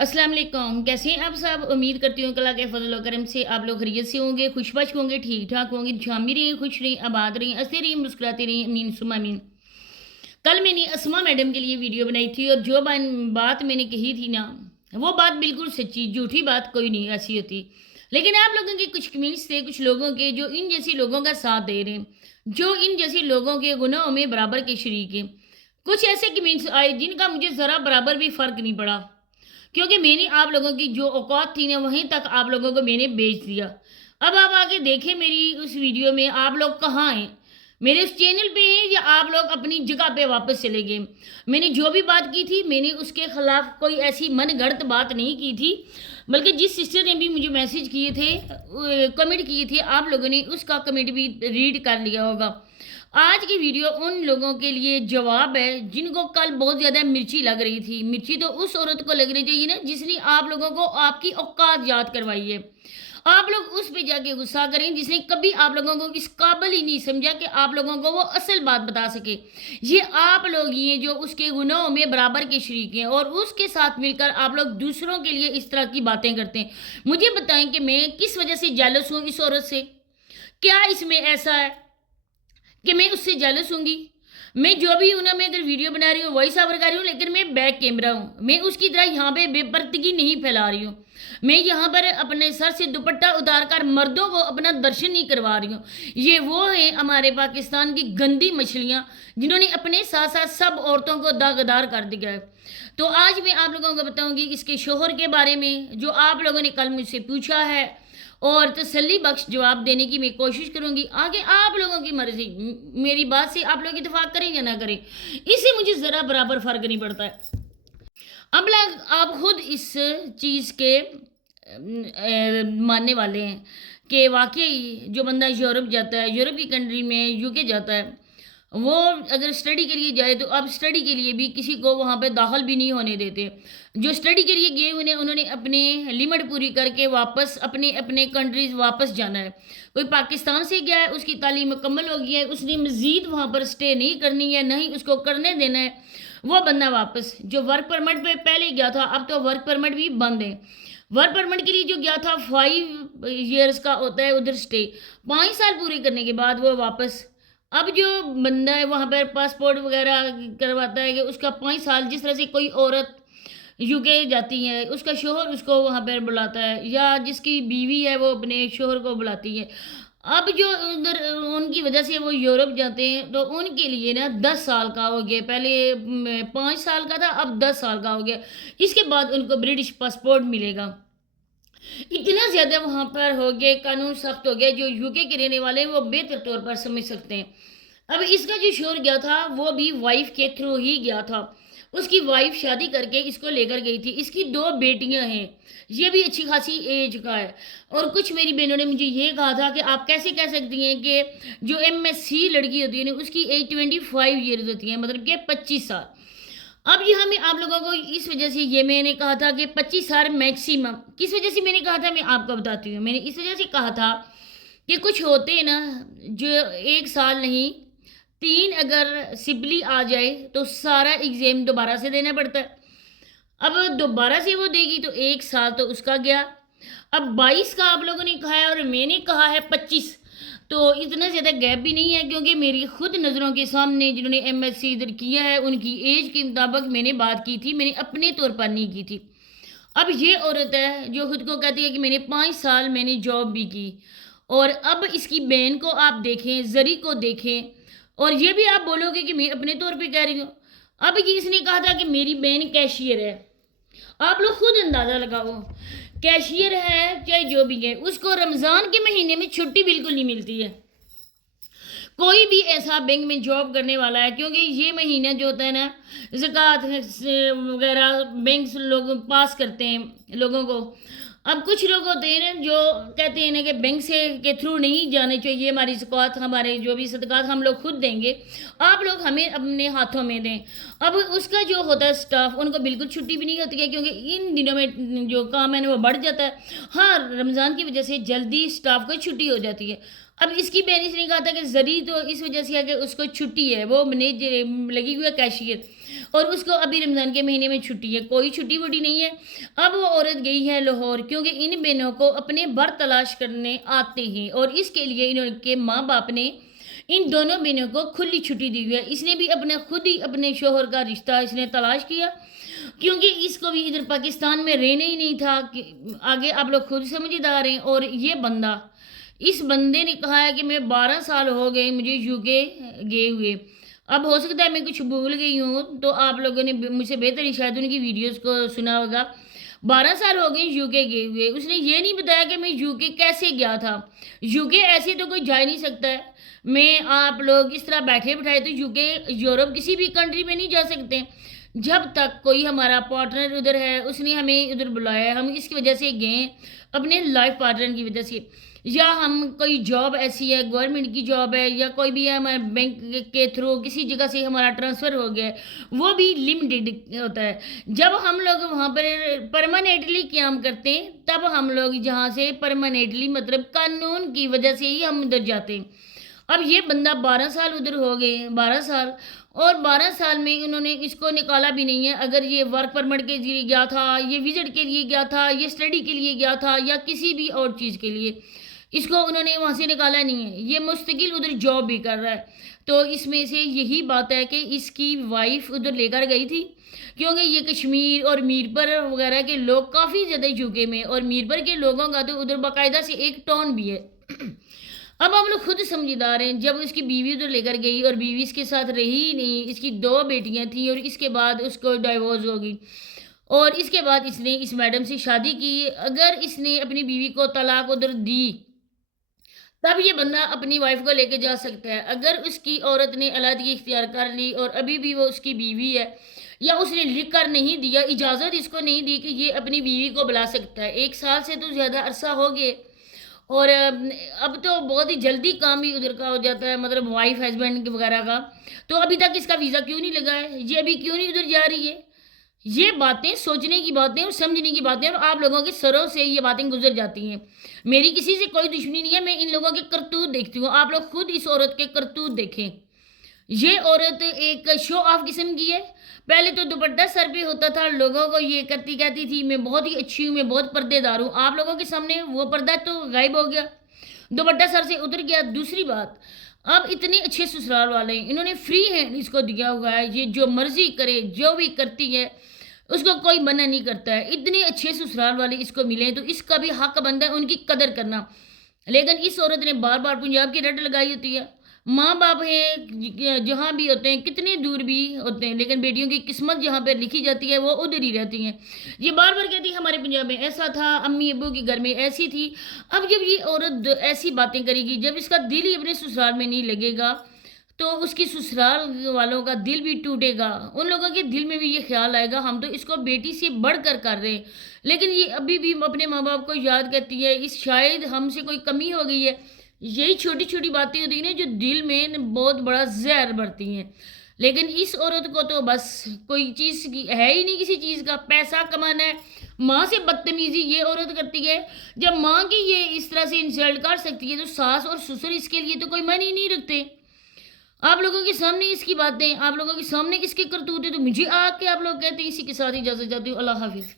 अस्सलाम वालेकुम। कैसे हैं आप सब? उम्मीद करती हूँ कि अल्लाह के फजल और करम से आप लोग खैरियत से होंगे, खुशबश होंगे, ठीक ठाक होंगे, झामी रहिए, खुश रहिए, आबाद रहिए, हंसते रहिए, मुस्कुराते रहिए। अमीन सुम्मा अमीन। कल मैंने अस्मा मैडम के लिए वीडियो बनाई थी और जो बात मैंने कही थी ना, वो बात बिल्कुल सच्ची, झूठी बात कोई नहीं ऐसी होती। लेकिन आप लोगों के कुछ कमेंट्स थे, कुछ लोगों के जो इन जैसी लोगों का साथ दे रहे हैं, जो इन जैसी लोगों के गुनाहों में बराबर के शरीक हैं। कुछ ऐसे कमेंट्स आए जिनका मुझे ज़रा बराबर भी फ़र्क नहीं पड़ा, क्योंकि मैंने आप लोगों की जो औकात थी ना वहीं तक आप लोगों को मैंने बेच दिया। अब आप आगे देखें मेरी उस वीडियो में आप लोग कहाँ हैं, मेरे उस चैनल पे हैं या आप लोग अपनी जगह पे वापस चले गए। मैंने जो भी बात की थी मैंने उसके खिलाफ कोई ऐसी मनगढ़ंत बात नहीं की थी, बल्कि जिस सिस्टर ने भी मुझे मैसेज किए थे, कमेंट किए थे, आप लोगों ने उसका कमेंट भी रीड कर लिया होगा। आज की वीडियो उन लोगों के लिए जवाब है जिनको कल बहुत ज़्यादा मिर्ची लग रही थी। मिर्ची तो उस औरत को लगनी चाहिए ना जिसने आप लोगों को आपकी औकात याद करवाई है। आप लोग उस पे जाके गुस्सा करें जिसने कभी आप लोगों को इस काबिल ही नहीं समझा कि आप लोगों को वो असल बात बता सके। ये आप लोग ही हैं जो उसके गुनाहों में बराबर के शरीक हैं और उसके साथ मिलकर आप लोग दूसरों के लिए इस तरह की बातें करते हैं। मुझे बताएं कि मैं किस वजह से जेलस हूँ इस औरत से? क्या इसमें ऐसा है कि मैं उससे जेलस होंगी? मैं जो भी हूं ना, मैं अगर वीडियो बना रही हूँ, वॉइस ओवर कर रही हूँ, लेकिन मैं बैक कैमरा हूँ। मैं उसकी तरह यहाँ पे बेपर्दगी नहीं फैला रही हूँ। मैं यहाँ पर अपने सर से दुपट्टा उतार कर मर्दों को अपना दर्शन नहीं करवा रही हूँ। ये वो हैं हमारे पाकिस्तान की गंदी मछलियाँ जिन्होंने अपने साथ साथ सब औरतों को दागदार कर दिया है। तो आज मैं आप लोगों को बताऊंगी इसके शोहर के बारे में, जो आप लोगों ने कल मुझसे पूछा है, और तसल्ली बख्श जवाब देने की मैं कोशिश करूंगी। आगे आप लोगों की मर्जी, मेरी बात से आप लोग इत्तेफाक करें या ना करें, इससे मुझे ज़रा बराबर फ़र्क नहीं पड़ता है। अब लग आप खुद इस चीज़ के मानने वाले हैं कि वाकई जो बंदा यूरोप जाता है, यूरोप की कंट्री में यूके जाता है, वो अगर स्टडी के लिए जाए तो अब स्टडी के लिए भी किसी को वहाँ पे दाखिल भी नहीं होने देते। जो स्टडी के लिए गए उन्होंने अपने लिमिट पूरी करके वापस अपने अपने कंट्रीज़ वापस जाना है। कोई पाकिस्तान से गया है, उसकी तालीम मुकम्मल हो गई है, उसने मज़ीद वहाँ पर स्टे नहीं करनी है, नहीं उसको करने देना है, वो बंदा वापस। जो वर्क परमिट पे पहले गया था, अब तो वर्क परमिट भी बंद है। वर्क परमिट के लिए जो गया था 5 ईयर्स का होता है उधर स्टे, 5 साल पूरे करने के बाद वो वापस। अब जो बंदा है वहाँ पर पासपोर्ट वगैरह करवाता है कि उसका 5 साल, जिस तरह से कोई औरत यूके जाती है उसका शोहर उसको वहाँ पर बुलाता है, या जिसकी बीवी है वो अपने शोहर को बुलाती है। अब जो उधर उनकी वजह से वो यूरोप जाते हैं तो उनके लिए ना 10 साल का हो गया, पहले 5 साल का था, अब 10 साल का हो गया। इसके बाद उनको ब्रिटिश पासपोर्ट मिलेगा। इतना ज़्यादा वहाँ पर हो गया, कानून सख्त हो गया, जो यूके के रहने वाले हैं वो बेहतर तौर पर समझ सकते हैं। अब इसका जो शोहर गया था वो भी वाइफ के थ्रू ही गया था। उसकी वाइफ शादी करके इसको लेकर गई थी। इसकी 2 बेटियां हैं, ये भी अच्छी खासी एज का है। और कुछ मेरी बहनों ने मुझे ये कहा था कि आप कैसे कह सकती हैं कि जो MSc लड़की होती है ना उसकी एज 25 ईयर्स होती है, मतलब कि 25 साल। अब यहाँ मैं आप लोगों को इस वजह से, ये मैंने कहा था कि 25 साल मैक्सिमम, किस वजह से मैंने कहा था मैं आपको बताती हूँ। मैंने इस वजह से कहा था कि कुछ होते हैं ना जो 1 साल नहीं 3 अगर सिबली आ जाए तो सारा एग्ज़ाम दोबारा से देना पड़ता है। अब दोबारा से वो देगी तो 1 साल तो उसका गया। अब 22 का आप लोगों ने कहा है और मैंने कहा है 25, तो इतना ज़्यादा गैप भी नहीं है, क्योंकि मेरी खुद नज़रों के सामने जिन्होंने MSc इधर किया है उनकी एज के मुताबिक मैंने बात की थी, मैंने अपने तौर पर नहीं की थी। अब ये औरत है जो खुद को कहती है कि मैंने 5 साल मैंने जॉब भी की, और अब इसकी बहन को आप देखें, जरी को देखें, और ये भी आप बोलोगे कि मैं अपने तौर पे कह रही हूँ। अब ये इसने कहा था कि मेरी बहन कैशियर है। आप लोग खुद अंदाज़ा लगाओ, कैशियर है चाहे जो भी है, उसको रमज़ान के महीने में छुट्टी बिल्कुल नहीं मिलती है। कोई भी ऐसा बैंक में जॉब करने वाला है, क्योंकि ये महीना जो होता है ना, ज़कात वगैरह बैंक से लोग पास करते हैं लोगों को, اب کچھ لوگ ہوتے ہیں نا جو کہتے ہیں نا کہ بینک سے کے تھرو نہیں جانے چاہیے، ہماری زکوٰۃ ہمارے جو بھی صدقات ہم لوگ خود دیں گے، آپ لوگ ہمیں اپنے ہاتھوں میں دیں۔ اب اس کا جو ہوتا ہے اسٹاف، ان کو بالکل چھٹی بھی نہیں ہوتی ہے، کیونکہ ان دنوں میں جو کام ہے نا وہ بڑھ جاتا ہے۔ ہاں، رمضان کی وجہ سے جلدی اسٹاف کو چھٹی ہو جاتی ہے۔ اب اس کی بینس نے کہا تھا کہ زری تو اس وجہ سے ہے کہ اس کو چھٹی ہے، وہ منیجر لگی ہوئی ہے کیشیئر، اور اس کو ابھی رمضان کے مہینے میں چھٹی ہے، کوئی چھٹی وٹی نہیں ہے۔ اب وہ عورت گئی ہے لاہور، کیونکہ ان بہنوں کو اپنے بر تلاش کرنے آتے ہیں، اور اس کے لیے انہوں کے ماں باپ نے ان دونوں بہنوں کو کھلی چھٹی دی ہوئی ہے۔ اس نے بھی اپنے خود ہی اپنے شوہر کا رشتہ اس نے تلاش کیا، کیونکہ اس کو بھی ادھر پاکستان میں رہنا ہی نہیں تھا کہ آگے آپ لوگ خود سمجھدار ہیں۔ اور یہ بندہ، اس بندے نے کہا ہے کہ میں 12 سال ہو گئے مجھے یو کے گئے ہوئے۔ اب ہو سکتا ہے میں کچھ بھول گئی ہوں، تو آپ لوگوں نے مجھ سے بہتر ہی شاید ان کی ویڈیوز کو سنا ہوگا۔ 12 سال ہو گئے یو کے گئے ہوئے۔ اس نے یہ نہیں بتایا کہ میں یو کے کیسے گیا تھا۔ یو کے ایسے تو کوئی جا ہی نہیں سکتا ہے۔ میں آپ لوگ اس طرح بیٹھے بٹھائے تو یو کے، یورپ کسی بھی کنٹری میں نہیں جا سکتے جب تک کوئی ہمارا پارٹنر ادھر ہے، اس نے ہمیں ادھر بلایا ہے، ہم اس کی وجہ سے گئے اپنے لائف پارٹنر کی وجہ سے، یا ہم کوئی جاب ایسی ہے گورنمنٹ کی جاب ہے، یا کوئی بھی ہے ہمارے بینک کے تھرو کسی جگہ سے ہمارا ٹرانسفر ہو گیا ہے، وہ بھی لمیٹڈ ہوتا ہے۔ جب ہم لوگ وہاں پر پرماننٹلی قیام کرتے ہیں، تب ہم لوگ جہاں سے پرماننٹلی مطلب قانون کی وجہ سے ہی ہم ادھر جاتے ہیں۔ اب یہ بندہ 12 سال ادھر ہو گئے، 12 سال، اور 12 سال میں انہوں نے اس کو نکالا بھی نہیں ہے۔ اگر یہ ورک پرمٹ کے لیے گیا تھا، یہ وزٹ کے لیے گیا تھا، یہ اسٹڈی کے لیے گیا تھا، یا کسی بھی اور چیز کے لیے، اس کو انہوں نے وہاں سے نکالا نہیں ہے۔ یہ مستقل ادھر جاب بھی کر رہا ہے۔ تو اس میں سے یہی بات ہے کہ اس کی وائف ادھر لے کر گئی تھی، کیونکہ یہ کشمیر اور میرپور وغیرہ کے لوگ کافی زیادہ یو کے میں، اور میرپور کے لوگوں کا تو ادھر باقاعدہ سے ایک ٹون بھی ہے۔ اب ہم لوگ خود سمجھدار ہیں، جب اس کی بیوی ادھر لے کر گئی اور بیوی اس کے ساتھ رہی ہی نہیں، اس کی 2 بیٹیاں تھیں، اور اس کے بعد اس کو ڈائیورس ہو گئی، اور اس کے بعد اس نے اس میڈم سے شادی کی۔ اگر اس نے اپنی بیوی کو طلاق ادھر دی، تب یہ بندہ اپنی وائف کو لے کے جا سکتا ہے۔ اگر اس کی عورت نے علیحدگی اختیار کر لی اور ابھی بھی وہ اس کی بیوی ہے، یا اس نے لکھ کر نہیں دیا، اجازت اس کو نہیں دی کہ یہ اپنی بیوی کو بلا سکتا ہے، 1 سال سے تو زیادہ عرصہ ہو گئے، اور اب تو بہت ہی جلدی کام بھی ادھر کا ہو جاتا ہے، مطلب وائف ہسبینڈ وغیرہ کا۔ تو ابھی تک اس کا ویزا کیوں نہیں لگا ہے؟ یہ ابھی کیوں نہیں ادھر جا رہی ہے؟ یہ باتیں سوچنے کی باتیں اور سمجھنے کی باتیں، اور آپ لوگوں کے سروں سے یہ باتیں گزر جاتی ہیں۔ میری کسی سے کوئی دشمنی نہیں ہے، میں ان لوگوں کے کرتوت دیکھتی ہوں۔ آپ لوگ خود اس عورت کے کرتوت دیکھیں۔ یہ عورت ایک شو آف قسم کی ہے۔ پہلے تو دوپٹہ سر پہ ہوتا تھا، لوگوں کو یہ کہتی تھی میں بہت ہی اچھی ہوں، میں بہت پردے دار ہوں۔ آپ لوگوں کے سامنے وہ پردہ تو غائب ہو گیا، دوپٹہ سر سے اتر گیا۔ دوسری بات، اب اتنے اچھے سسرال والے ہیں، انہوں نے فری ہینڈ اس کو دیا ہوا ہے، یہ جو مرضی کرے، جو بھی کرتی ہے اس کو کوئی منع نہیں کرتا ہے۔ اتنے اچھے سسرال والے اس کو ملے، تو اس کا بھی حق بنتا ہے ان کی قدر کرنا۔ لیکن اس عورت نے بار بار پنجاب کی رٹ لگائی ہوتی ہے۔ ماں باپ ہیں جہاں بھی ہوتے ہیں، کتنے دور بھی ہوتے ہیں، لیکن بیٹیوں کی قسمت جہاں پہ لکھی جاتی ہے وہ ادھر ہی رہتی ہیں۔ یہ بار بار کہتی ہے ہمارے پنجاب میں ایسا تھا، امی ابو کے گھر میں ایسی تھی۔ اب جب یہ عورت ایسی باتیں کرے گی، جب اس کا دل ہی اپنے سسرال میں نہیں لگے گا، تو اس کی سسرال والوں کا دل بھی ٹوٹے گا۔ ان لوگوں کے دل میں بھی یہ خیال آئے گا ہم تو اس کو بیٹی سے بڑھ کر رہے ہیں، لیکن یہ ابھی بھی اپنے ماں باپ کو یاد کرتی ہے۔ اس شاید ہم سے کوئی کمی ہو گئی ہے۔ یہی چھوٹی چھوٹی باتیں ہوتی ہیں نا جو دل میں بہت بڑا زہر بھرتی ہیں۔ لیکن اس عورت کو تو بس کوئی چیز کی ہے ہی نہیں، کسی چیز کا پیسہ کمانا ہے۔ ماں سے بدتمیزی یہ عورت کرتی ہے، جب ماں کی یہ اس طرح سے انسلٹ کر سکتی ہے تو ساس اور سسر اس کے لیے تو کوئی معنی نہیں رکھتے۔ آپ لوگوں کے سامنے اس کی باتیں، آپ لوگوں کے سامنے اس کے کرتوت ہیں، تو مجھے آ کے آپ لوگ کہتے ہیں۔ اسی کے ساتھ اجازت چاہتی ہوں، اللہ حافظ۔